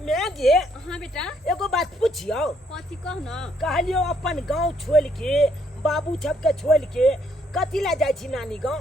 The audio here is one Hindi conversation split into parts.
मैं जे हाँ बेटा एगो बात पूछियो। कथी कह न कहलियो अपन गांव छोड़ के बाबू छप के छोड़ के कथी ला जाय छी नानी गांव?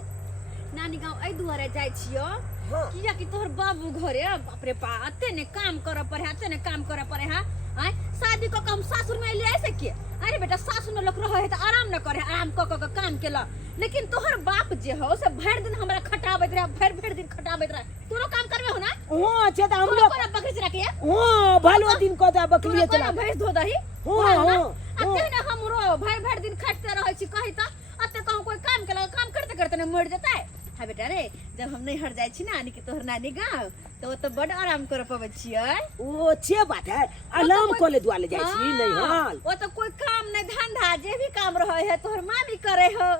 नानी गाँव एहि दुआरे जाइ छियो हाँ। किया कि तोहर बाबू घरे बाप रे बा अते ने काम करे पड़े अते ने काम करे पड़े है आय शादी को हम सासुर में ले ऐसे के अरे बेटा सासुर में लोग रहे है तो आराम न करे आराम क काम केला लेकिन तोहर बाप जे हो से भर दिन हमरा खटाबैत रहे भर दिन खटाबैत रहे तोरो काम करबे हो ना हां अच्छा त हम तोरो लोग कोना बकरी चरा के हां भलो दिन को दा बकरी चला भैंस धो दही हां अते ने हमरो भर दिन खटते रहे छी कहि त अते कहूं कोई काम केला काम करते करते न मर जता है। हाँ बेटा रे जब हम नहीं हट जाए छी नानी के तोहर नानी गाँव तो तो बड़ आराम कर पावे छियै। ओ अच्छे बात है अलार्म को ले दुआले जाय छी नहीं हाल वो तो कोई काम नहीं धंधा जे भी काम रहे है तोहर मामी करे हो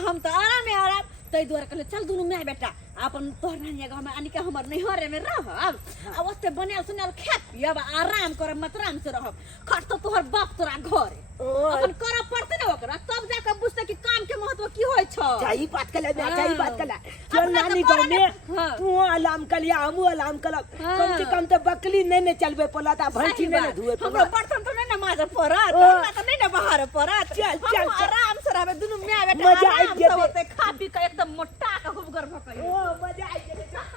हम तो आराम में आराम तै दुआरे कहले चल दुनु मैं बेटा अपन तोहर नानी गाँव में आनी के हमर नैहरे में रहब आ ओते बनाल सुनाल खा पियब आराम करब मतराम से रहब खट तो तोहर बाप तोरा घरे अपन करब पड़ते न ओकरा तब जाके बुझते कि काम के महत्व की होय छ। सही बात कला सही बात कला चल नानी गांव में तू अलार्म कलिया हमू अलार्म कलब कम से कम तो बकरी नहीं चलबे पला ता भैंसी नहीं धुए हमरो बर्तन तो नहीं न माजे पड़त हमरा तो नहीं न बहार पड़त चल आराम से रहबे दुनु मैं बेटा मजा आई आराम से होते खा पी के एकदम मोटा का खूब गर्भ कई ओ मजा आई बेटा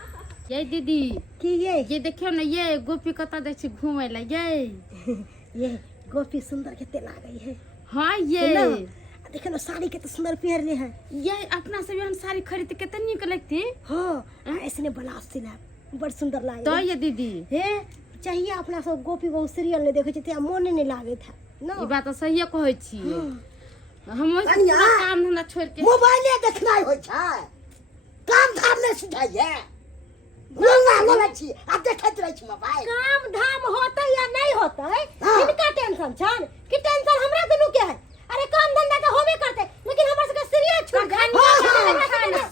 ये दीदी की ये देखियो ना ये गोपी कता दे छी घूमे ला ये गोपी सुंदर केते लागई है। हाँ ये देखो ना साड़ी के तो सुंदर पहनले है ये अपना से हम साड़ी खरीद के कितनी निक लगती हां ऐसने ब्लाउज सिला बड़ सुंदर लागे तो ये दीदी हे चाहिए अपना सब गोपी बहु सीरियल ने देखे छै मन नहीं लागे था ना ई बात सही कहै छी हम काम धंधा छोड़ के मोबाइले देखना होय छै काम धाम नहीं सिखाइए लोला छी आ देखत रह छी मोबाइल काम धाम होतै या नहीं होतै इनका टेंशन छन कि टेंशन हमरा दुनु के है अरे काम धंधा तो होबे करते लेकिन हमरा सबके सीरियल छूट जाय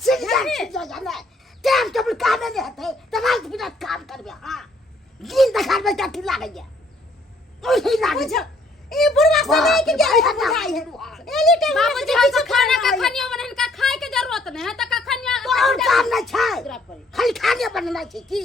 सीरियल जाने टाइम टेबल काम नहीं होतै त रात बिना काम करबे हां दिन देखाबे त लागैया ओही लागै छै ए बुढ़वा समय के क्या बुझाई है एली टाइम बाबूजी हम तो खाना का खनिया बने इनका खाए के जरूरत नहीं है त का खनिया और काम नहीं छै खाली खाने बनना छै की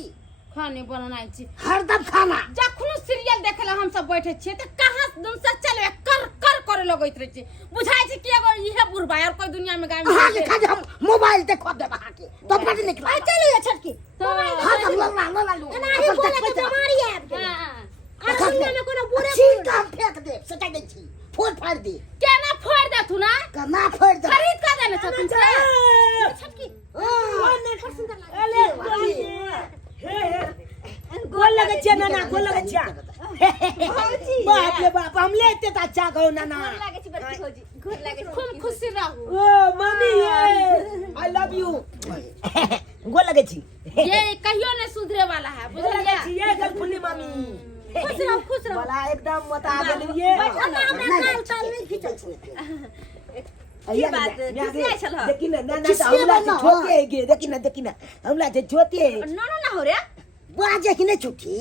खाने बनाई छी हरदम खाना जखनो सीरियल देखेला हम सब बैठे छिए त कहां दुन से चलबे कर कर करे लगैत रहे छी बुझाई छै कि एगो इहे बुढ़बा और कोई दुनिया में गाय में हां लिखा जे हम मोबाइल देखो दे बहा के तो बड़ निकला आ चलिए छटकी हां तो लोला लू नहीं बोले के बीमारी है हां और दुनिया में कोनो बुरे काम फेंक दे सटा दे छी फोड़ फाड़ दे केना फोड़ दे तू ना कना फोड़ दे खरीद का देने छथिन से छटकी ओ ने कर सुंदर लागे हे गोल लगे छ ना गोल लगे छ बाप रे बाप हम लेते त अच्छा कहो ना गोर लागे छी बड़की भौजी गोर लागे छी खूब खुशी रहू ओ मम्मी ये आई लव यू गोल लगे छी ये कहियो ने सुधरे वाला है बुझलिए ये गलफुली मम्मी खुश रहो वाला एकदम बता देलिए हमरा काल ताल नहीं खींचल छै ये बात किसी चल देखी ना ना हमला से छोटे गे देखी ना हमला से छोटे ना हो रे बाजे कि नहीं छुट्टी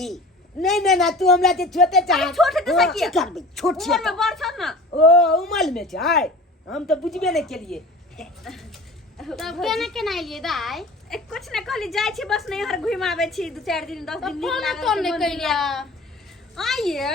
नहीं ना तू हमला से छोटे चाह छोटे तो सकी कर बे छोट उमर में बड़ छ ना ओ उमर में छै हम तो बुझबे नहीं केलिए तब केना केना एलिए दाई कुछ न कहली जाय छी बस नहीं हर घुमावे छी 2-4 दिन 10 दिन नीक लागल तो नहीं कइलिया आइए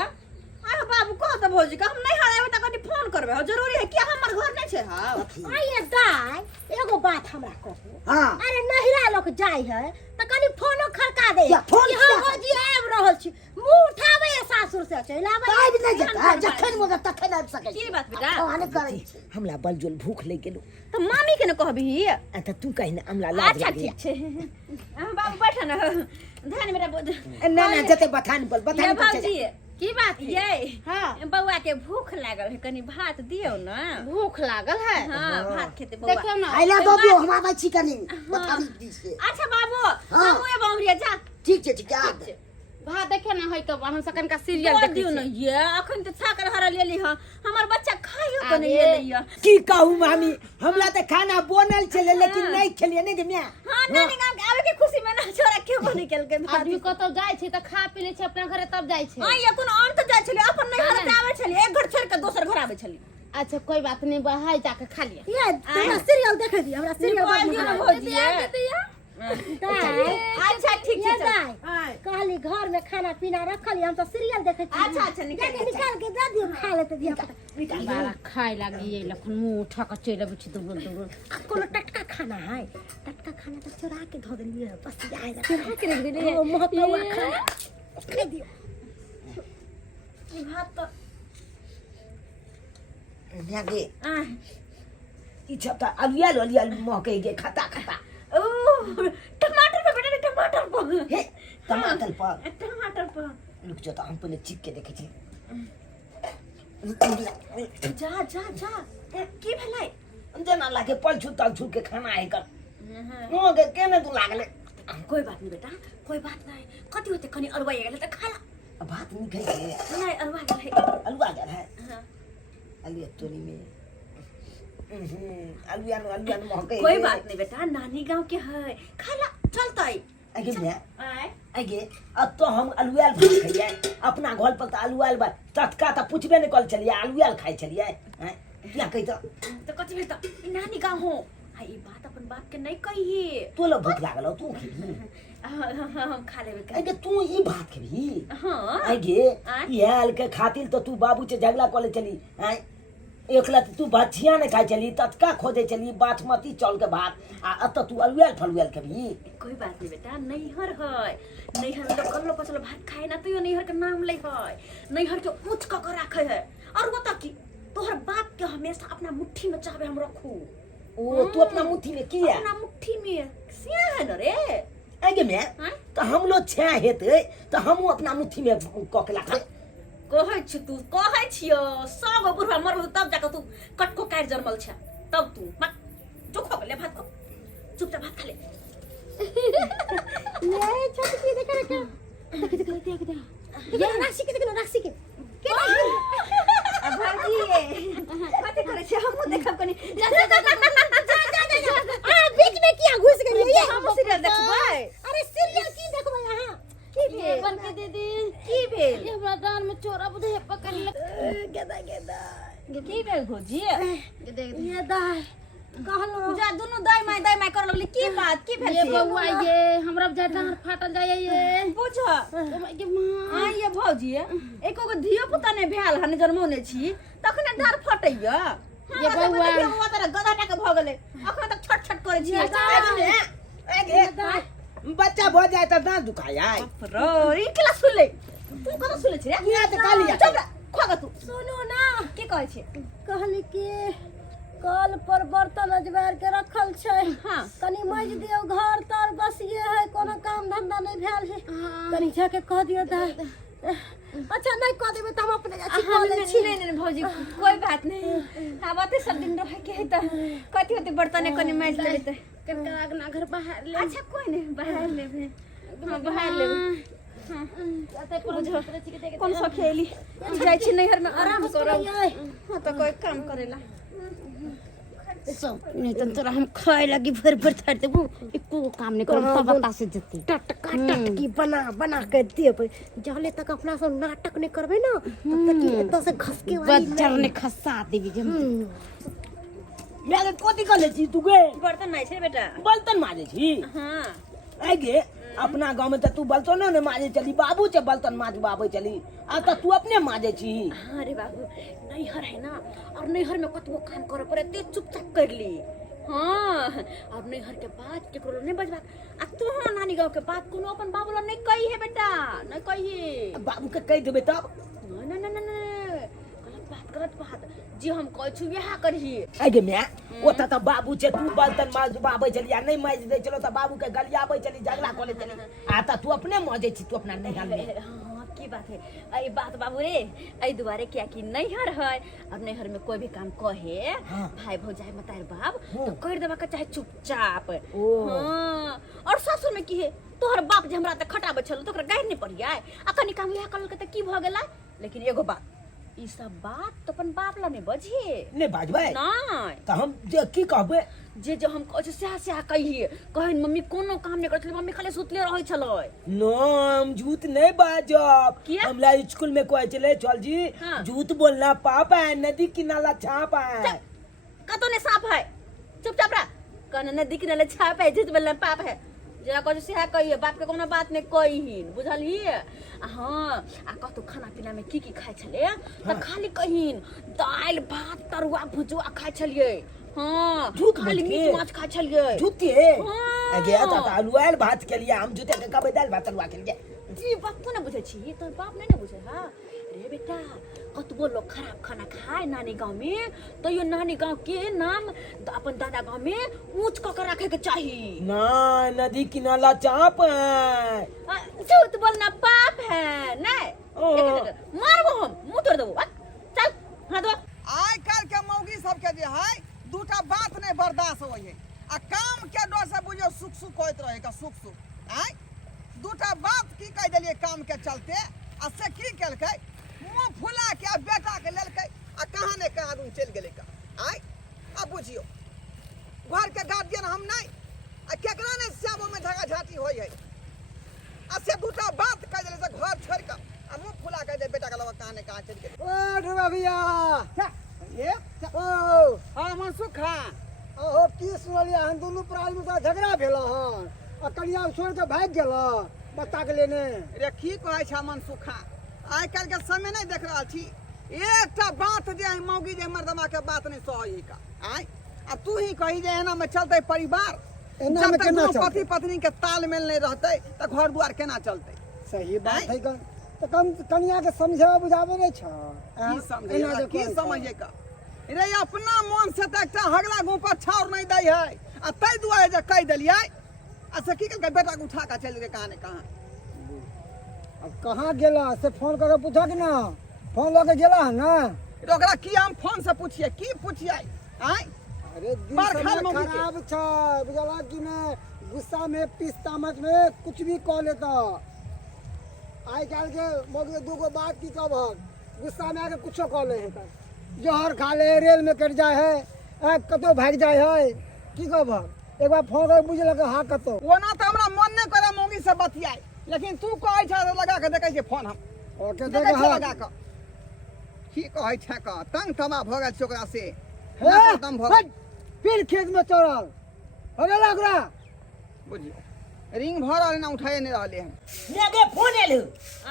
आयो बाबू कह त भौजी का हम नहीं हरावे त कनी फोन करबे हो जरूरी है कि हमर घर नहीं छै हां आइए दाई एगो बात हमरा कहू हां अरे नहिरा लोग जाय है त कनी फोनो खड़का दे फोन हां भौजी आब रहल छी मुंह उठावे सासुर से चल आबै आबि नहीं जता जखन मोगा तखन आबि सकै की बात बेटा खाने करै छी हमरा बलजोल भूख लग गेलो त मामी के न कहबी त तू कहि ना हमरा लाज अच्छा लगे ठीक छै हम बाबू बैठ न धान मेरा ना जते बथान पर भौजी की बात ये हां बउआ के भूख लागल है कनी भात दियो ना भूख लागल है हां भात खेते बउआ देखियो ना आइला बाबू हम आबै छी कनी बताबी दी से अच्छा बाबू हाँ। हम ए बमरिया जा ठीक छै ठीक छै भात देखे ना है तो हम सकन का सीरियल दियो देखियो ना ये अखन त छाकर हरा लेली ह हमर बच्चा खाइयो त नहीं लेलियो की कहूं मामी हमरा त खाना बनल छले लेकिन नहीं खेलिए नहीं मिया हां नानी गांव के आवे के खुशी में ना छोरा के बनी केल के आदमी कतौ जाय छै त खा पी ले छै अपना घरे तब जाय छै हां ये कोन अंत जाय छले अपन नहीं हरा आवे छले एक घर छोड़ के दोसर घर आवे छले अच्छा कोई बात नहीं बाहर जाके खा लिया ये हमरा सीरियल देखे दी हमरा सीरियल भौजी अच्छा ठीक ये है चल। दाई हाँ। कहली घर में खाना पीना रखल हम तो सीरियल देखे छी अच्छा अच्छा निकाल जाके निकाल के दे दियो खा लेते दिया बारा खाए लागी ये लखन मुंह उठा के चले बुची दुबुल दुबुल कोनो टटका खाना है टटका खाना तो चुरा के धो देलिए बस आएगा चुरा के रख देले। ओ महकवा खाना खा दियो भात तो जाके आ ई छता अलिया लोलिया महके गे खाता खाता ओ टमाटर पे बेटा टमाटर पे हे टमाटर पर टमाटर पे रुक जा तो हम पहले चीख के देखे छी जा जा जा की भलाई जना लागे पलछू तलछू के खाना है कर नो के केने तू लागले कोई बात नहीं बेटा कोई बात नहीं कति होते कनी अरवा गेले त खाला भात नहीं खाई के नहीं अरवा गेले अलुआ गल है हाँ। अलुआ तोरी में अलुआ महके कोई बात नहीं बेटा नानी गांव के है खाला चलतई आगे मैं आए आगे अब तो हम अलुआल भात खाइए अपना घर पर तो अलुआल भात टटका तो पूछबे नहीं कर चलिए अलुआल खाई चलिए हैं क्या कही तो कति बेटा नानी गांव हो हां ई बात अपन बाप के नहीं कहिए तो लो भूख लागल हो, तू खेबी हम खा लेबे आगे तू ई बात खेबी हां आगे याल के खातिर तो तू बाबू से झगड़ा कर ले चली हैं एकला तू भछिया नहीं खाई चली टटका खोदे चली बासमती चावल के भात आ अत तू अलुआल फलुआल खेबी कोई बात नहीं बेटा नैहर है नैहर में कल्लो पचलो भात खाए ना तो यो नैहर के नाम ले है नैहर के ऊंच क के रखे है और वो तक की तोहर बाप के हमेशा अपना मुट्ठी में चाहबे हम रखू ओ तू अपना मुट्ठी में किया अपना मुट्ठी में सिया है न रे आगे मैं हाँ? तो हम लोग छह हेते तो हम अपना मुट्ठी में ककला खाए कहै छी तू कहै छियो सब बुढ़वा मरल तब जाके तू कटको काट जन्मल छ तब तू मत जो खो ले भात को चुपचाप भात खा ले ये छोटी देखा क्या देख ये राशि के देखो राशि के अब भाजी कथि करे छ हम देखब कनी जा बीच में क्या घुस गई ये हम सीरियल देखबै अरे सीरियल की देखबो यहां की भेल बन के दीदी की भेल ये हमरा दान में चोरा बुझे पकड़ ले। गेदा गेदा की भेल भौजी ये दाई कहलो जा दोनों दाई माई कर लगली की बात की भेल ये से? बउआ ये हमरा जाटा फाटल जाय ये बुझ के मां आ ये भौजी एको गो धियो पुता ने भेल हन जन्मौने छी तखने डर फटैया ये बउआ हुआ तर गधा टाके भ गेलै अखन तक छट छट करे छी आगे बच्चा हो जाए तो ना दुखाया रो ई केला सुनले तू कत सुनले छी रे यहाँ तो काली चुप रे खोगा तू सुनो ना की कहै छी कहली कि कल पर बर्तन अजबार के रखल छै हां कनी मज दियो घर तर बस ये है कोनो काम धंधा नहीं भेल है कनी जाके कह दियो दाई अच्छा नहीं कह देबे त हम अपने अच्छी कह ले छी नहीं भौजी कोई बात नहीं आबते सब दिन रह के है त कथि होते बर्तन कनी माज लेबे त कनका अगना घर बाहर ले अच्छा कोई नहीं बाहर लेबे हां बाहर लेबे कौन सा खेली जाय छी नैहर में आराम करब हां तो कोई काम करेला सब नहीं तो तोरा हम खाए लगी भर भर छाड़ देबू एको काम नहीं करब तब बता से जती टटका टटकी बना बना के देबे जहले तक अपना सब नाटक नहीं करबे ना तब तक ये तो से घस के वाली बच्चर ने खसा देबी जम मैं कोती कर ले छी तू के बर्तन नहीं छे बेटा बर्तन माजे छी हां आगे अपना गांव में तो तू बर्तन ने माजे चली बाबू से बर्तन माजबाबे चली आ तो तू अपने माजे छी अरे बाबू नैहर है ना और नैहर में कतबो काम करे पड़े ते चुपचाप कर ली हाँ अब नैहर के बात केकरो नहीं बजबा आ तू नानी गांव के बात कोनो अपन बाबू ला नहीं कही है बेटा नहीं कही बाबू के कह देबे तब ना ना ना ना गलत बात जी हम कहै छु यहा करही आगे मैं ओता तो बाबू से तू बर्तन माजबाबे चली आ नहीं माज दे चलो तो बाबू के गलियाबे चली झगड़ा करे चली आता तू अपने माजे छी तू अपना नैहर में हाँ की बात है आई बात बाबू रे आई दुबारे क्या कि नैहर है और नैहर में कोई भी काम कहे हाँ। भाई भौजाई मतार बाप हाँ। तो कर देबा के चाहे चुपचाप ओ। हाँ और सासुर में की है तोहर बाप जे हमरा त खटाबे छल तोकरा गाइड नहीं पड़िया आ कनी काम यह करल के त की भ गेला लेकिन एगो बात ई सब बात तो अपन बाप ला नहीं बजिए नहीं बाजबे नहीं तो हम जे की कहबे जे जो हम कहै से से कहिए कहन मम्मी कोनो काम नहीं करत मम्मी खाली सुतले रहै छलै नाम झूठ नहीं बाजब किया? हमला स्कूल में कोई चले चल जी हाँ। झूठ बोलना पाप है नदी किनारा छाप है कतो ने साफ है चुपचाप रह कहने नदी किनारे छाप है झूठ बोलना पाप है जे कह से कहिए बाप के कोनो बात नहीं कहिन बुझलही हाँ आ कतौ खाना पीना में की खाइ छले त खाली कहिन दाल भात तरुआ भुजुआ खाइ छलिए हाँ खाली मीट माछ खाइ छलिए झूठे हाँ। गया था आलू आयल भात के लिए हम झूठे के कबे दाल भात तरुआ के लिए जी बाप को ना बुझे छी तोर बाप नहीं ना बुझे हां रे बेटा कतबो लोग खराब खाना खाए नानी गांव में तो यो नानी गांव के नाम अपन दादा गांव में ऊंच क के रखे के चाहिए ना नदी किनारा चाप झूठ बोलना पाप है नहीं मारबो हम मुंह तोड़ देबो चल हां दो आइ काल के मौगी सबके जे है दूटा बात नहीं बर्दाश्त होय है आ काम के डर से बुझियो सुख सुख होइत रहे का सुख सुख आइ दूटा बात की कह देलिए काम के चलते आ से की केलकै मुंह फुला के आ बेटा के लेलकै आ कहां ने कहां दून चल गेलै का आइ अब बुझियो घर के गार्जियन हम नहीं आ केकरा ने श्यामो में झगा झाटी होय है आ से दूटा बात कह देले से घर छोड़ के आ मुंह फुला के दे बेटा के लगा कहां ने कहां चल गेलै ओ ढोबा भैया ये ओ हां मनसुख खा ओहो की सुनलिया हम दुनू प्राणी में झगड़ा भेल हन आ कनिया छोड़ के भाग गेल बता के लेने रे की कहै छ मनसुखा आइ काल के समय नहीं देख रहल छी एकटा बात जे है मौगी जे मर्दमा के बात नहीं सहई का आइ आ तू ही कही जे एना में चलते परिवार एना में केना पति चलतै पत्नी के तालमेल नहीं रहते त घर द्वार केना चलते सही बात है तो कम कनिया के समझावे बुझावे नहीं छ की समझे की समझे का रे अपना मन से त एकटा हगला गु पर छाउर नहीं दै है आ तै दुआरे जे कह देलियै आ से की के बेटा के उठा के चल गे कहां ने कहां अब कहाँ गेला से फोन करके पूछा कि ना फोन लगे गेला है ना रे ओकरा की हम फोन से पूछिए की पूछिए आइ अरे दिन बरखा समय मौगी के। खराब छ बुझला कि ना गुस्सा में पीस तामत में कुछ भी कह लेता आई काल के मौगी दूगो बात की कब गुस्सा में आके कुछो कह ले है जहर खा ले रेल में कट जाए है कतो भाग जाए है की कब एक बार फोन कर बुझ लगे हाँ कतो ओना त हमरा मन नहीं करे मौगी से बतियाए लेकिन तू कहै छ लगा के देखे छै फोन हम ओके देखे देखे छै हाँ लगा के की कहै छै का तंग तमा भ गेल छै ओकरा से हे, खत्म भ गेल फिर खेत में चढ़ल हो गेल ओकरा बुझियो रिंग भर रहले ना उठाए नहीं रहले हैं नेगे फोन आयल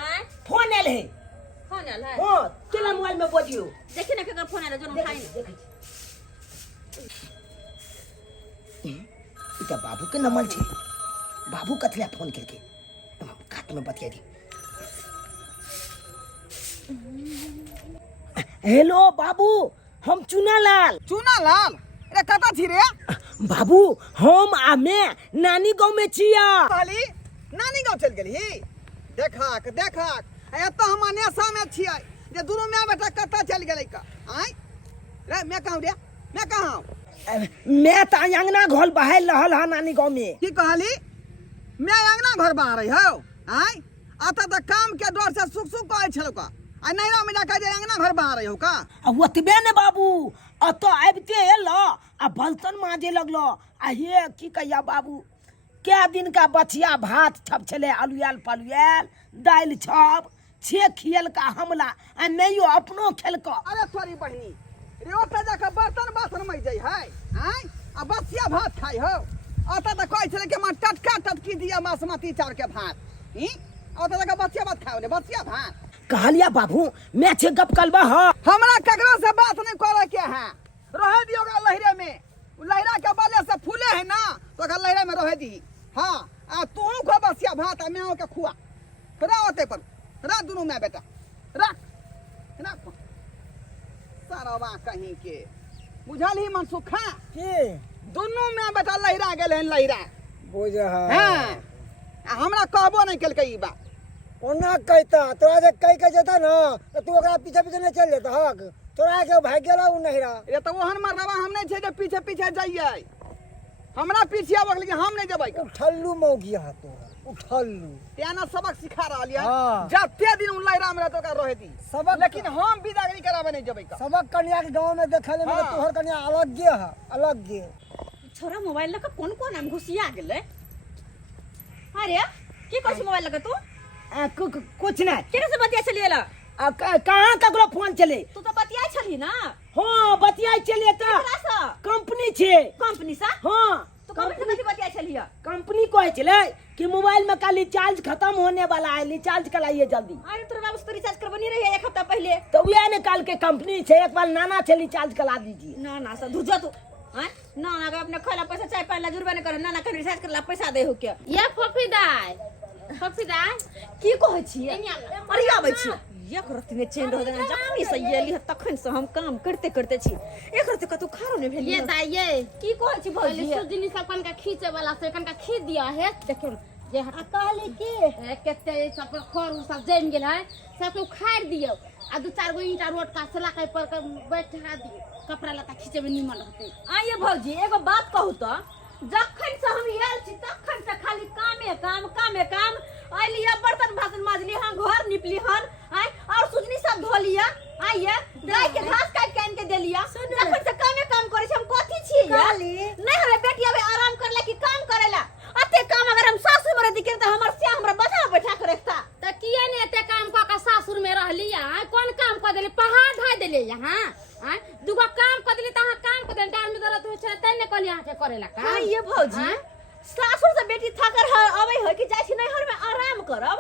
आय फोन आयल है फोन आयल है हां चला मोबाइल में बजियो देखी ना केकर फोन आयल जो उठाई देखै इता बाबू के नंबर छे बाबू कथला फोन करके खात में बतिया दी हेलो बाबू हम चुनालाल रे कता छी रे बाबू हम आ मैं नानी गांव में छिया कहली नानी गांव चल गेली देखक एत हम नेसा में छियै जे दुनू माय बेटा कता चल गेलै का आइ रे मैं कहूं रे मैं कहां मैं त अंगना घर बहाल रहल हा नानी गांव में की कहली मैं अंगना घर बाहर हो आइ आता त काम के डर से सुख सुख कहै छलो का आ नैरा में जाके जे अंगना घर बाहर हो का ओतबे ने बाबू अत आबिते एलो आ बर्तन माजे लगलो आ हे की कहिया बाबू कै दिन का बचिया भात छप छले आलूएल पलुएल दाल छप छे खियल का हमला आ नैयो अपनो खेलको अरे तोरी बहनी रे ओते जाके बर्तन बासन में जाइ है आइ आ बसिया भात खाइ हो आता त कहै छले कि हम टटका टटकी दिया बासमती चाउर के भात ई ओते जाके बसिया भात खाओ ने बसिया भात कहलिया बाबू मैं छे गप कलबा ह हमरा ककरो से बात नहीं करे के है रह दियो ओकरा लहरे में लहरा के बले से फूले है ना तो ओकरा लहरे में रह दी हां आ तू खो बसिया भात आ मैं के खुआ रा ओते पर रा दुनू में बेटा रख सारावा कहीं के बुझल ही मनसुखा की दुनू में बेटा लहरा गेल है लहरा बुझ हां हमरा कहबो नहीं केलकै ई बात ओना कहता तोरा जे कह के जेता ना तो तू ओकरा पीछे पीछे नहीं चल जाता हक तोरा के भाग गेला उ नहिरा ये तो ओहन मरदवा हम नहीं छे जे पीछे पीछे जाइए हमरा पीछे आबक लेकिन हम नहीं जेबै उठल्लू मौगी हा तो उठल्लू तेना सबक सिखा रहल है हाँ। जते दिन उ लहरा में रहतो का रहे दी सबक लेकिन हम विदागरी करावे नहीं जेबै का सबक कन्या के गांव में देखले में हाँ। तोहर कन्या अलग है अलग गे छोरा मोबाइल लगा कौन कौन हम घुसिया गेले अरे की कहै मोबाइल लगा तू कुछ नहीं केने से बतिया चलिएला कहाँ ककरो फोन चले तू तो बतिया छली ना हाँ बतियाई चले त केकरा से कंपनी छे कंपनी से हाँ तो कंपनी से कथी बतिया चलिए कंपनी कहे चले कि मोबाइल में का रिचार्ज खत्म होने वाला है, रिचार्ज कराइए जल्दी। अरे तोरा बाबू तो रिचार्ज करबनी रही है 1 हफ्ता पहले। तो वह निकाल के कंपनी से एक बार नाना से रिचार्ज करा दीजिए। ना ना सब धुजा तू हैं ना ना का अपने खला पैसा चाय पाला जुर्बा नहीं करे ना ना के रिचार्ज करला पैसा दे हो क्या ये फफीदाय फफीदाय की कहै छियै अरे आबै छी एक रत्ती में चेंज हो जाना जखनी से येली है तखन से हम काम करते करते छी एक रत्ती कतौ खारो नहीं भेल ये दाई ये की कहै छी पहले भौजी सुजनी सब कन का खींचे वाला से कन का खींच दिया है देखियो जे आ कहली की केते सब खर सब जम गेल है सब उखाड़ दियो आ 2-4 गो ईंटा रोड का सला के पर बैठा दियो कपड़ा लता खींचे में निमन रहते। आइए भौजी एगो बात कहू तो जखन से हम आयल छी तखन से खाली कामे काम आइलिया बर्तन बासन माजली हन घर निपली हन आइ और सुजनी सब धो लिया आइए गाय के घास काट के आन के देलिया जखन से कामे काम करे छी हम कथि छी कहली नहीं हमें बेटी अबे आराम करला कि काम करेला अते काम अगर हम सासु मरे दिखे त हमर से हमरा बधा बैठा के रखता त किया ने एते काम क का सासुर में रहली आ कौन काम क देले पहाड़ ढाई देले यहां आ दुगो काम क देले त हां काम क देले डाल में दरद होय छै तै ने कहली यहां के करेला का आइए भौजी सासुर से बेटी थकर अबै है कि जाय छी नैहर में आराम करब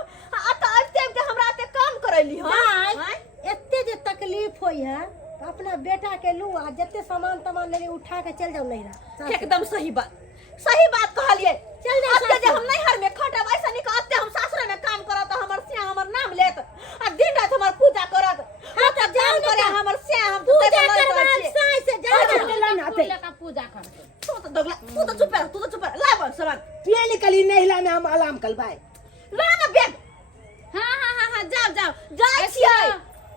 अते हमरा अते काम करैली हन एते जे तकलीफ होई है तो अपना बेटा के लू आ जते सामान तमान लेके उठा के चल जाओ नैहरा। एकदम सही बात कहलिए चल जा अते जे हम नैहर में खटब ऐसा नहीं कहते हम सासुर में काम करत हमर से हमर नाम लेत आ दिन रात हमर पूजा करत हां त जान करे हमर से हम पूजा करबा साई से जा फूल का पूजा करते तू तो दोगला तू तो चुप रह ला बस सामान तू निकली नहिला में हम आराम करबाए ला ना बैग हां जाओ जाय छियै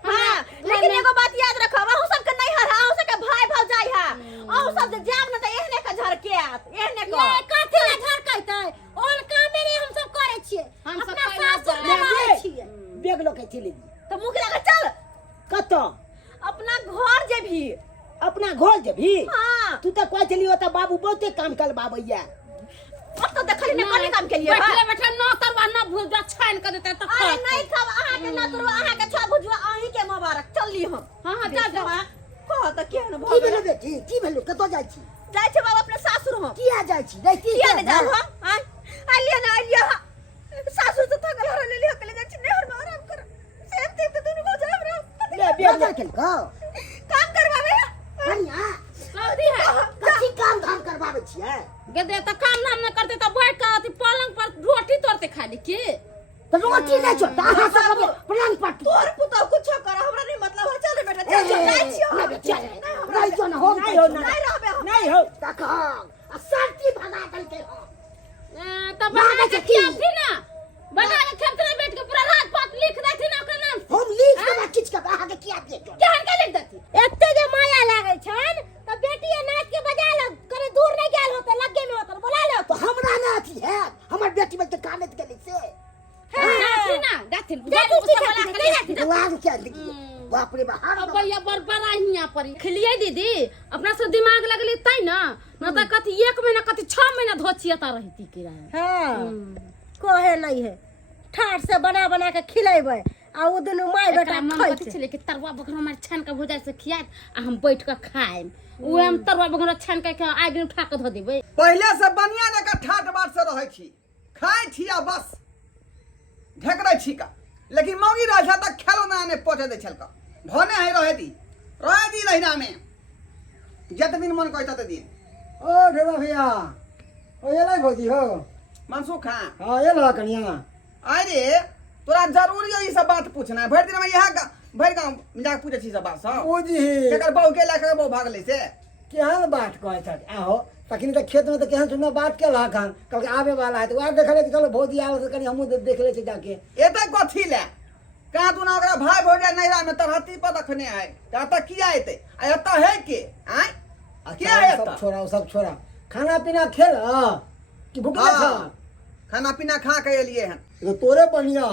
हां लेकिन एगो बात याद रखब अहू सब के नैहर अहू सब के भाई भौजाई है अहू सब जे जाब न त एहने का झरके आत एहने को ये कथि ले झरकैतै ओन कामे रे हम सब करे छियै हम सब अपना कैला सासुर में रहे छियै बेग लो के चली तो मुख लगा चल कत अपना घर जे भी अपना घर जेबी हां तू तो कह चली होता बाबू बहुते काम करबाबैया अब तो देखली ने कोनी काम के लिए बैठले न तरवा न भुजा छान कर देते त अरे नहीं खाब अहाँ के ना तुरवा अहाँ के छा बुझवा अहीं के मुबारक चलली हम हां जा कह त के न की भेलै बेटी की भेलै कतौ जाइ छी जाय छै बाबा अपने सासुर हम किया जाइ छी रहती किया ने जाब हम आलिया सासुर से थकल हर ले हकले जाय छी नहर में आराम कर सेम ते तो दुनु भौजा हमरा ले बेग बजार केल को काम करवावे हनिया सऊदी है कथी काम धाम करबाबै छियै गदे त काम नाम न करते त बैठ के अथी पलंग पर रोटी तोड़ते खाली की तो रोटी नहीं छोटा अहाँ सब पलंग पर तोर पुतौ कुछ कर हमरा नहीं मतलब हो चल बेटा चल जाय छी रही जो ना हो नहीं हो ना नहीं रहबे हम नहीं हो तक आ सर्दी भगा देलकै हो त बना के खिया थी ना बना के खेत में बैठ के पूरा रात पात लिख देती ना ओकर नाम हम लीख के किछ के अहाँ के किया दिए केहन के लिख देती एते जे माया लागे छन त बेटी नाच के बजा ल करे दूर नहीं गेल होते लगे में होते बोला ले तो हमरा ना अथी है हमर बेटी में के कामे के गेली से गाथी ना गाथी गाथी सिखाती नहीं गाथी दुआर के लगी बाप रे बाप अब भैया बड़ा हिया पर खिलिए दीदी अपना से दिमाग लगली तै ना न त कथी 1 महीना कथी 6 महीना धोचियता रहती की रहे हां कोहे नहीं है ठाट से बना बना के खिलेबै आ उ दुनु माय बेटा मन खाइ कथी छले कि तरुआ बगर हमार छान के भुजा से खियात आ हम बैठ के खाएम उहे हम तरुआ बगर छान के आगे उठा के धो देबै पहले से बनिया ने का ठाट बाट से रहे छी खाए छी आ बस ढेकरे छी का लेकिन मौगी रह तक खेलो ना ने पहुंचे दे छल का भने है रहे दी लहिना में जत दिन मन कहता त दिन ओ ढेबा भैया ओ ये लाई भौजी हो मनसुख हां हां ये ला कनिया अरे तोरा जरूरी है ई सब बात पूछना है भर दिन में यहाँ भर गांव जा पूछे छी सब बात सब ओ जी केकर बहु के लाके बहु भागले से केहन बात कहै छथि आहो तखनी तऽ खेत में तो केहन सुंदर बात के ला खान कल आवे वाला है तो वहां देखले कि चलो भौजी आवे तो कनी हमहू देख ले छी जाके एते कथी ले कहाँ तू ना ओकरा भाई भौजा नैरा में तरहती पर रखने है कहता किया एते आ एता है के आय क्या है सब एता सब छोरा खाना पीना खेल कि भूखले छ खाना पीना खा के एलिए हैं तो तोरे बढ़िया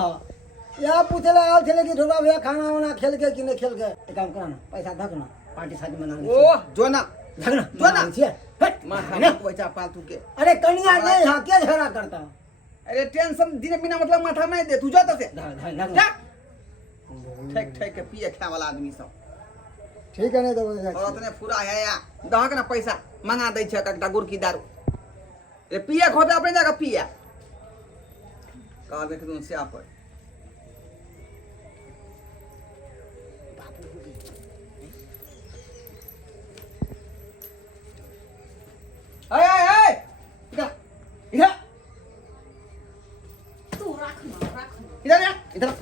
या पूछले आल छले कि ढोबा भैया खाना वाना खेल के कि नहीं खेल के एक काम करना पैसा धक ना पार्टी शादी मना ले ओ जोना धक जो ना ना। छिए हट माथा पैसा पालतू के अरे कन्या नहीं हां के झगड़ा करता अरे टेंशन दिन बिना मतलब माथा में दे तू जाता से धक जा ठेक ठेक के पिए खाए वाला आदमी सब ठीक है नहीं तो औरत ने पूरा है या दहक ना पैसा मंगा दै छै एकटा गुड़ की दारू ये पिया खोते अपने जगह पिया कहा देख तुम से आप अरे अरे इधर इधर तू रख ना इधर या इधर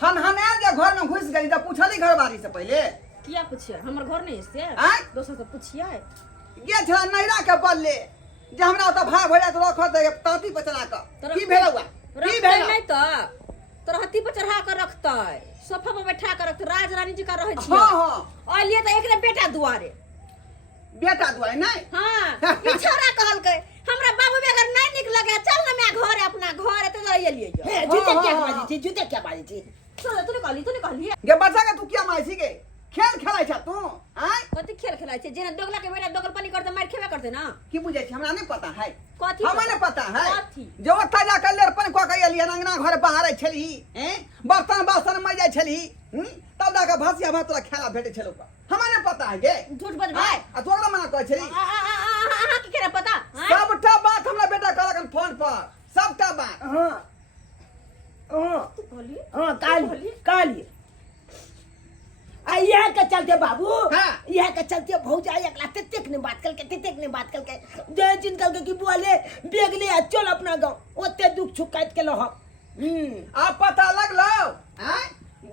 हम आया घर में घुस गई तब पूछली घर बारी से पहले किया पूछिए हमर घर नहीं से आय? दोसर से पूछिए ये छला नैरा के बल्ले जे हमरा ओता भाग भैया तो रखत है ताती पे चला के की भेल हुआ की भेल नहीं तो तोरा हत्ती पर चढ़ा कर रखतै सोफा पर बैठा कर रखतै राज रानी जी का रहे छियै हां हां और लिए तो एकरे बेटा दुआरे बेटा दुआरे नहीं हां ई छोरा कहलकै हमरा बाबू भी अगर नहीं निक लगे चल ना मैं घर अपना घर एते तो ये लिए हे जूते क्या बाजी थी जूते क्या बाजी थी चल तूने कहली गे बच्चा के तू क्या माइसी के खेल खेलाइ छ तू आय कथि खेल खेलाइ छै जेना दोगला के बेटा दोगल पानी करते मार खेबे करते ना की बुझै छी हमरा नहीं पता है कथि हमरा नहीं पता है कथि जो ओता जा के लेर पन को के एलिए अंगना घर बाहर छली हैं बर्तन बासन में जाय छली तब जा के भसिया भात तोरा खेला भेटे छलो हमरा नहीं पता है गे झूठ बज भाई आ तोरा मना कहै छली अहाँ की करे पता सबटा बात हमरा बेटा कहलक फोन पर सबटा बात हां हां तू कहली हां काली आ यह के चलते बाबू हाँ। यह के चलते भौजा एकला तेतेक ने बात कल के जे जिन कल के की बुआले बेगले आ चल अपना गांव ओते दुख छुकाइत के लह आप पता लगलो हैं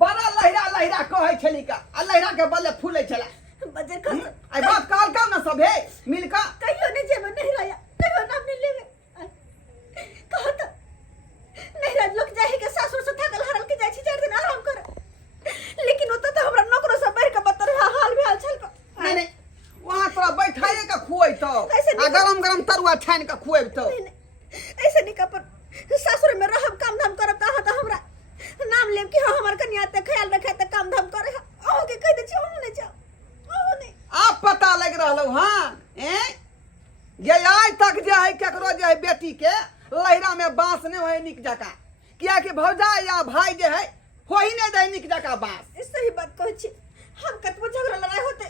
बड़ा लहिरा कहै छली का आ लहिरा के बल्ले फूलै छला बजे कर आई बात कहल का ना सबे मिल का कहियो नहीं जेब नहीं रहा कहियो नाम नहीं लेवे कहत नहीं राज लोग जाहि के सासुर से थकल हरल के जाय छी 4 दिन आराम कर लेकिन ओत तो हमरा नौकरो सब बैठ के बतर हाल भी हाल छल नहीं वहां तोरा बैठाए का खुआई तो ऐसे आ गरम तरुआ छान के खुआब तो ऐसे नहीं कपर सासुर में रहब काम धाम करब त हमरा नाम लेब कि हमर कन्या ते ख्याल रखे त काम धाम करे ओ के कह दे छी हम नहीं जाओ ओ नहीं आप पता लग रहलो हां ये आज तक जे है केकरो जे है बेटी के लहिरा में बांस नहीं होय निक जका किया कि भौजा या भाई जे है हो ही नहीं दे निक जका बांस सही बात कहै छी हम कतबो झगड़ा लड़ाई होते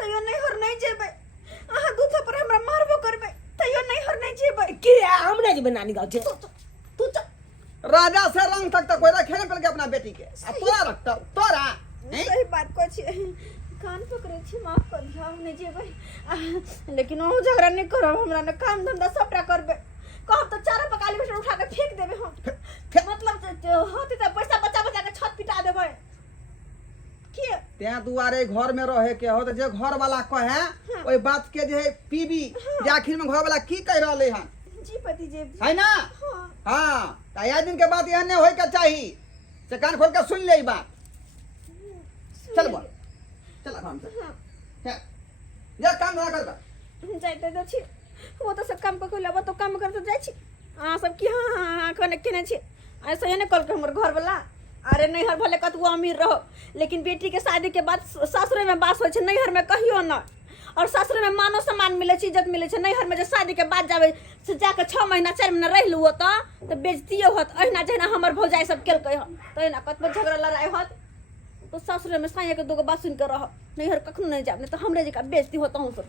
तैयो नहीं हर नहीं जेबै अहाँ दूथा पर हमरा मारबो करबै तैयो नहीं हर नहीं जेबै के हमने जे बनानी गाँव छे तू तो राजा से रंग तक कोई रखे नहीं पड़के अपना बेटी के आ तोरा रखता तोरा सही बात कहै छी कान पकड़े छी माफ कर दिया हम नहीं जेबै लेकिन ओ झगड़ा नहीं करब हमरा ने काम धंधा सबटा करबै कहब तो चारा पकाली बेटा उठा के फेंक देबै हम मतलब होते तो पैसा बचा के छत पिटा देबै की ते दुआरे घर में रहे के हो तो जे घर वाला कहे ओई बात के जे पीबी जे आखिर में घर वाला की कह रहले हन जी पति जी है ना हां त या दिन के बात यहां नहीं होय के चाहिए से कान खोल के सुन ले ई बात चल बोल चल काम से जा काम ना कर जाइते तो छी वो तो सब काम को लेबो तो काम करते जाय छी आ सब की हां कने केने छी ऐसे ही ने कल के हमर घर वाला अरे नैहर भले कतबो अमीर रहो लेकिन बेटी के शादी के बाद सासुरे में बास होय छै नैहर में कहियो ना और सासुरे में मानो सम्मान मिले छै इज्जत मिले छै नैहर में जे शादी के बाद जावे से जाके 6 महीना 4 महीना रह लुओ तो बेइज्जतियो होत अहिना जहिना हमर भौजाई सब केलकै ह तहिना कतबो झगड़ा लड़ाई होत तो सासुरे में साया के दोगो बात सुन के रह नैहर कखनो नहीं जाब नहीं तो हमरे जका बेइज्जती होत हूं सब